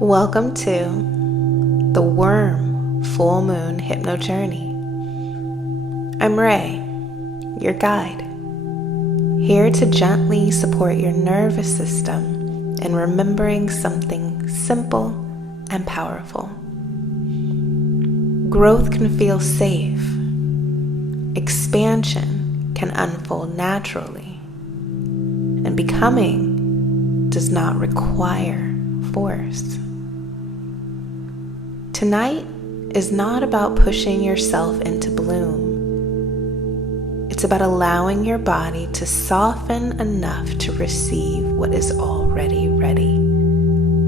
Welcome to the Worm Full Moon Hypno Journey. I'm Ray, your guide, here to gently support your nervous system in remembering something simple and powerful. Growth can feel safe. Expansion can unfold naturally. And becoming does not require force. Tonight is not about pushing yourself into bloom. It's about allowing your body to soften enough to receive what is already ready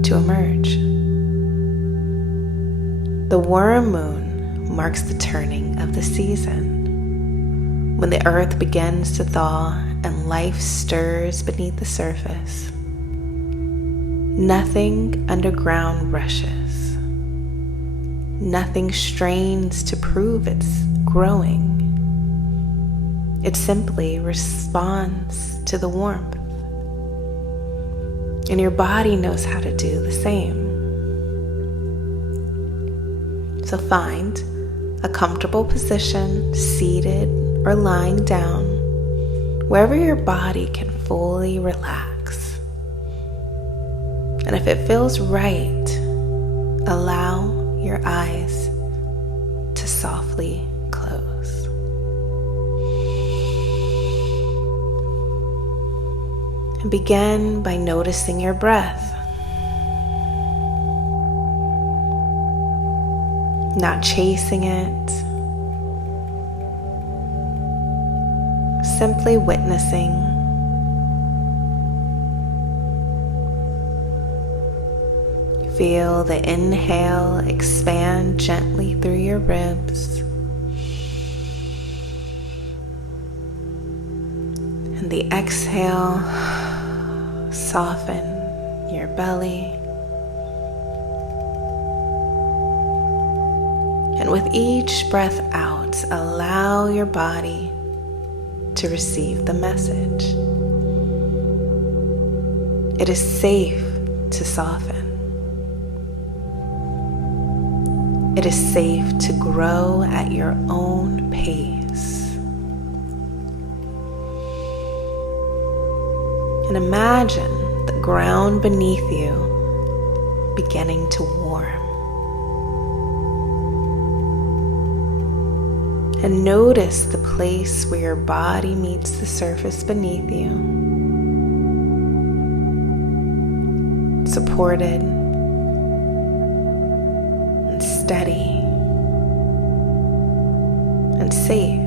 to emerge. The worm moon marks the turning of the season, when the earth begins to thaw and life stirs beneath the surface. Nothing underground rushes. Nothing strains to prove it's growing. It simply responds to the warmth. And your body knows how to do the same. So find a comfortable position, seated or lying down, wherever your body can fully relax. And if it feels right, allow your eyes to softly close. And begin by noticing your breath. Not chasing it. Simply witnessing. Feel the inhale expand gently through your ribs, and the exhale soften your belly. And with each breath out, allow your body to receive the message. It is safe to soften. It is safe to grow at your own pace. And imagine the ground beneath you beginning to warm. And notice the place where your body meets the surface beneath you. Supported and steady and safe.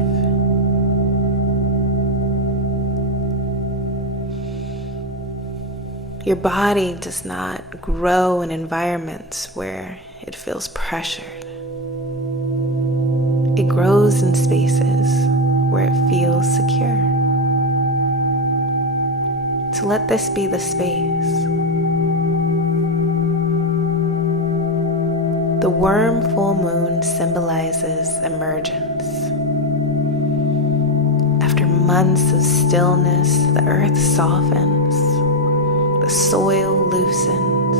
Your body does not grow in environments where it feels pressured. It grows in spaces where it feels secure. So let this be the space. The worm full moon symbolizes emergence. After months of stillness, the earth softens, the soil loosens,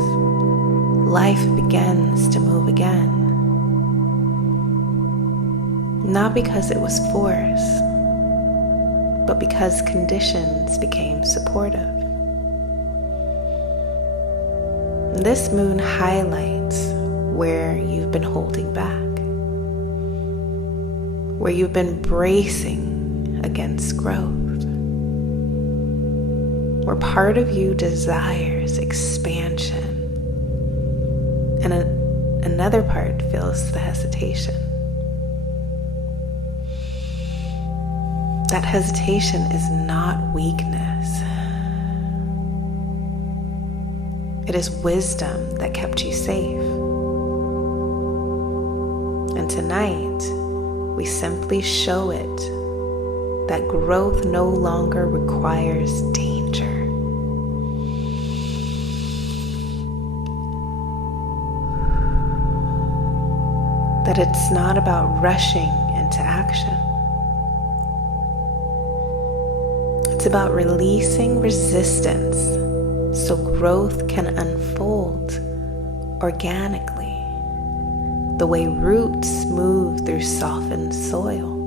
life begins to move again. Not because it was forced, but because conditions became supportive. This moon highlights where you've been holding back, where you've been bracing against growth, where part of you desires expansion and another part feels the hesitation. That hesitation is not weakness. It is wisdom that kept you safe. And tonight, we simply show it that growth no longer requires danger. That it's not about rushing into action. It's about releasing resistance so growth can unfold organically, the way roots move through softened soil.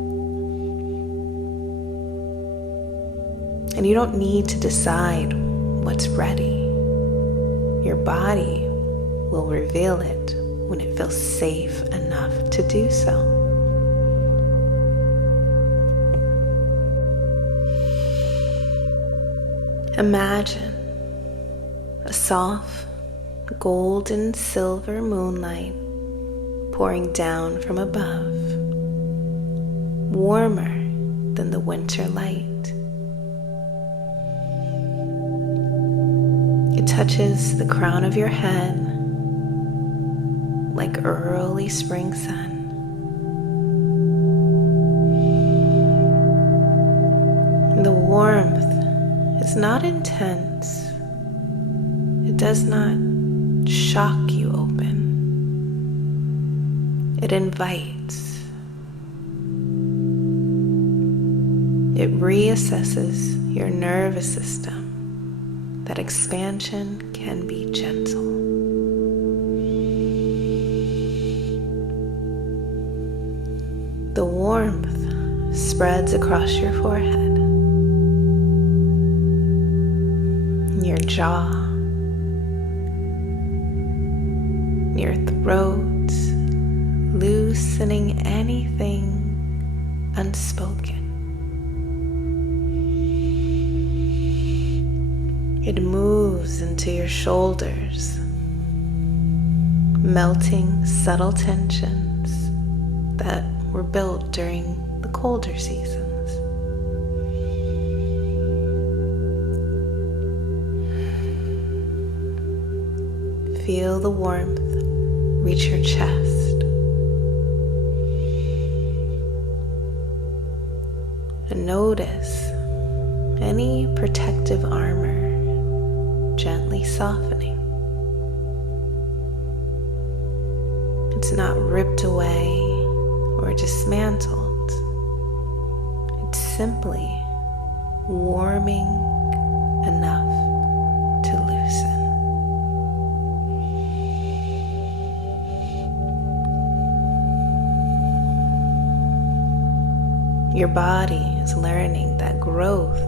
And you don't need to decide what's ready. Your body will reveal it when it feels safe enough to do so. Imagine a soft gold and silver moonlight pouring down from above, warmer than the winter light. It touches the crown of your head like early spring sun. The warmth is not intense. It does not shock you open. It invites. It reassesses your nervous system. That expansion can be gentle. The warmth spreads across your forehead, your jaw, your throat, loosening anything unspoken. It moves into your shoulders, melting subtle tensions that were built during the colder seasons. Feel the warmth reach your chest. And notice any protective armor gently softening. It's not ripped away or dismantled. It's simply warming enough to loosen. Your body is learning that growth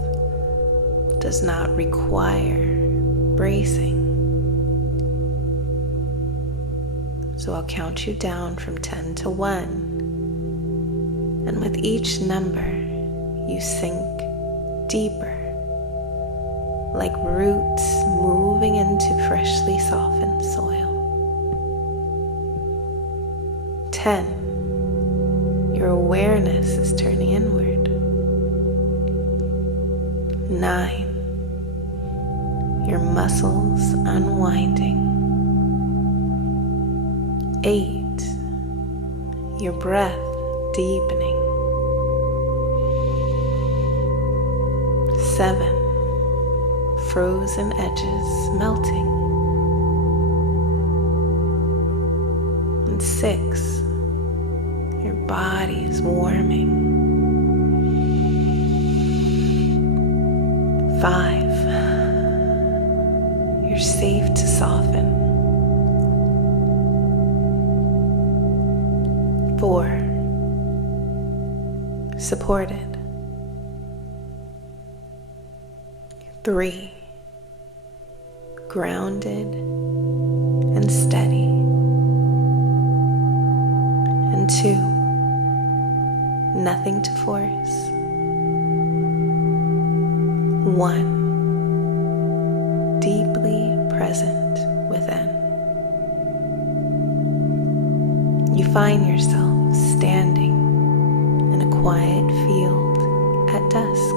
does not require bracing. So I'll count you down from 10 to 1. And with each number, you sink deeper, like roots moving into freshly softened soil. 10. Your awareness is turning inward. 9. Your muscles unwinding. 8. Your breath deepening. 7. Frozen edges melting. And 6. Your body is warming. 5. You're safe to soften. 4. Supported. 3. Grounded and steady. And 2. Nothing to force. 1. Deeply present within. You find yourself standing in a quiet field at dusk.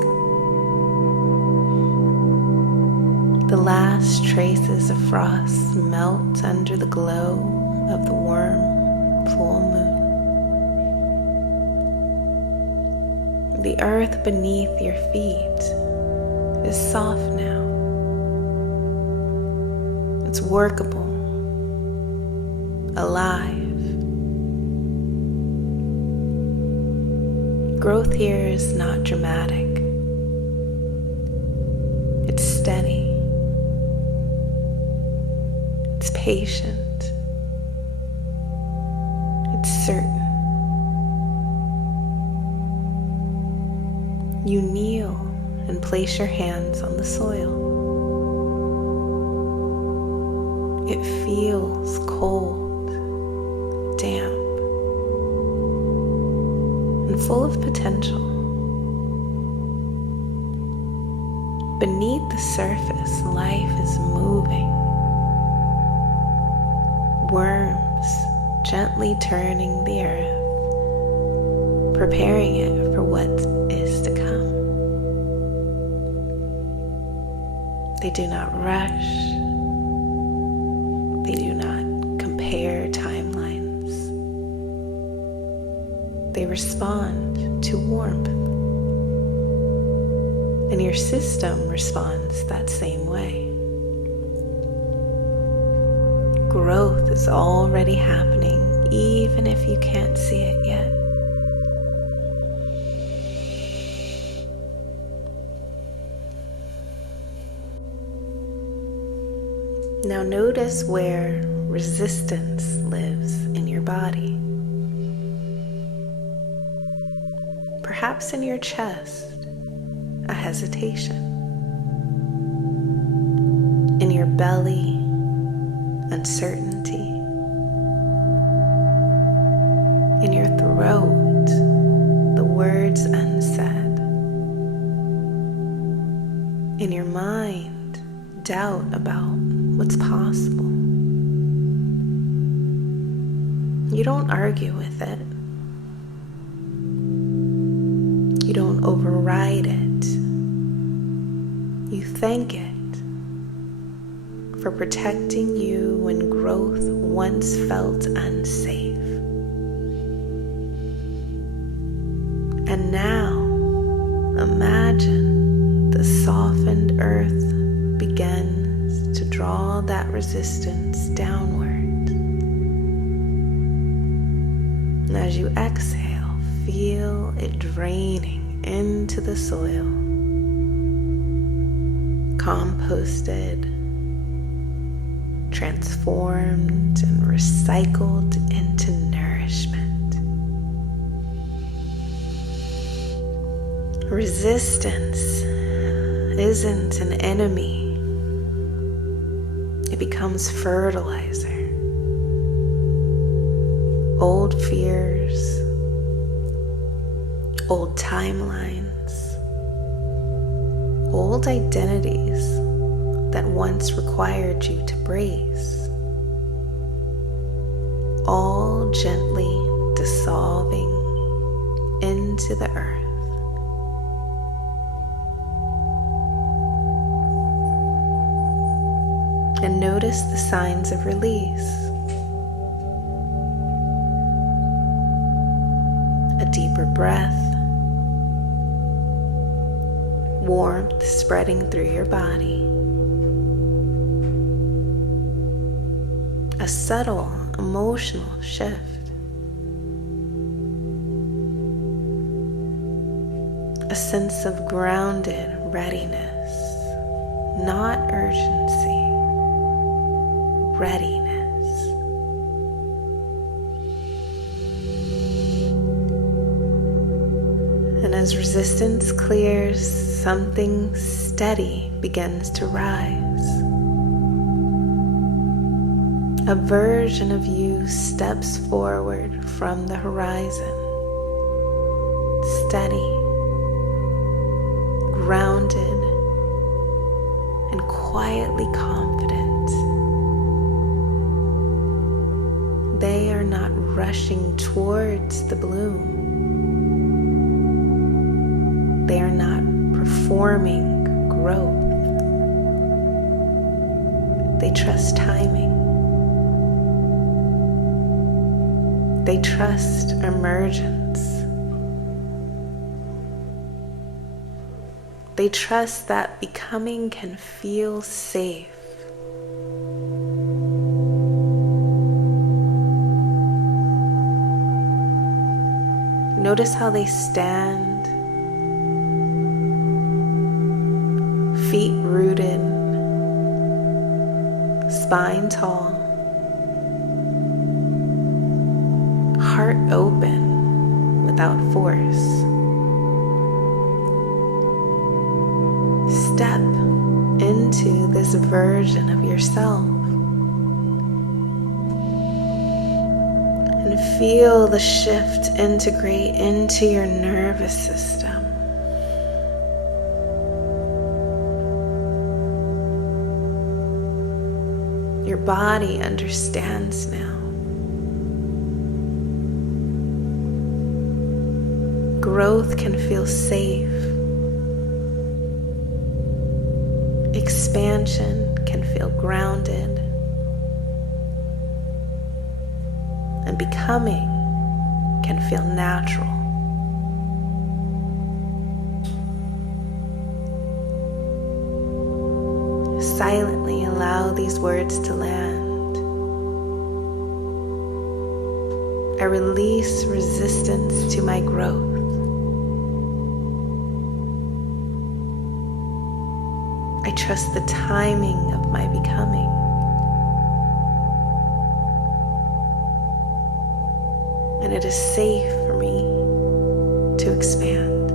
The last traces of frost melt under the glow of the warm full moon. The earth beneath your feet is soft now. It's workable, alive. Growth here is not dramatic. It's steady. It's patient. You kneel and place your hands on the soil. It feels cold, damp, and full of potential. Beneath the surface, life is moving. Worms gently turning the earth, preparing it for what is to come. They do not rush. They do not compare timelines. They respond to warmth. And your system responds that same way. Growth is already happening, even if you can't see it yet. Now notice where resistance lives in your body. Perhaps in your chest, a hesitation. In your belly, uncertainty. In your throat, the words unsaid. In your mind, doubt about what's possible. You don't argue with it. You don't override it. You thank it for protecting you when growth once felt unsafe. And now, imagine the softened earth begins to draw that resistance downward. And as you exhale, feel it draining into the soil, composted, transformed, and recycled into nourishment. Resistance isn't an enemy. It becomes fertilizer. Old fears, old timelines, old identities that once required you to brace, all gently dissolving into the earth. And notice the signs of release. A deeper breath, warmth spreading through your body, a subtle emotional shift, a sense of grounded readiness, not urgency, readiness. And as resistance clears, something steady begins to rise. A version of you steps forward from the horizon, steady, grounded, and quietly confident. They are not rushing towards the bloom. They are not performing growth. They trust timing. They trust emergence. They trust that becoming can feel safe. Notice how they stand, feet rooted, spine tall, heart open without force. this version of yourself. And feel the shift integrate into your nervous system. Your body understands now. Growth can feel safe. Expansion can feel grounded. And becoming can feel natural. Silently allow these words to land. I release resistance to my growth. I trust the timing of my becoming. And it is safe for me to expand.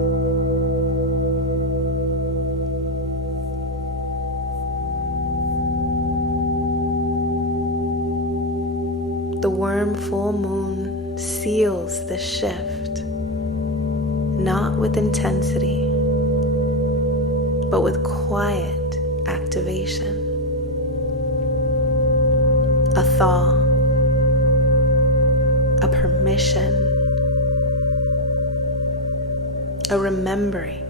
The worm full moon seals this shift, not with intensity, but with quiet activation. A thaw, a permission, a remembering.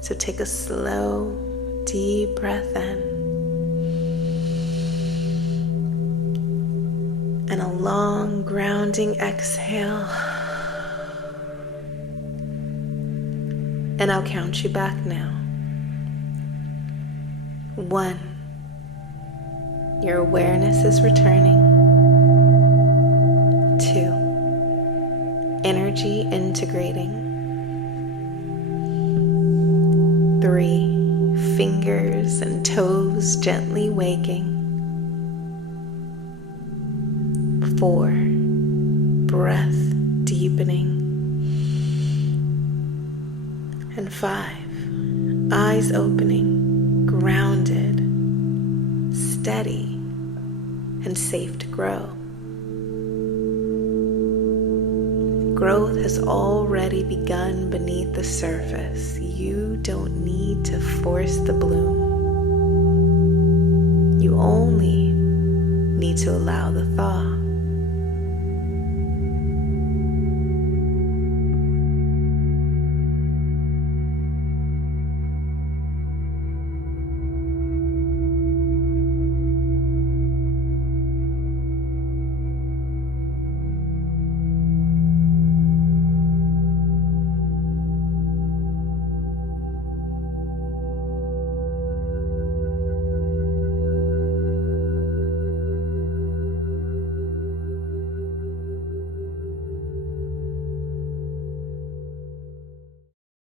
So take a slow, deep breath in and a long, grounding exhale. And I'll count you back now. 1. Your awareness is returning. 2. Energy integrating. 3. Fingers and toes gently waking. 4. Breath deepening. And 5. Eyes opening, grounded, steady, and safe to grow. Growth has already begun beneath the surface. You don't need to force the bloom. You only need to allow the thaw.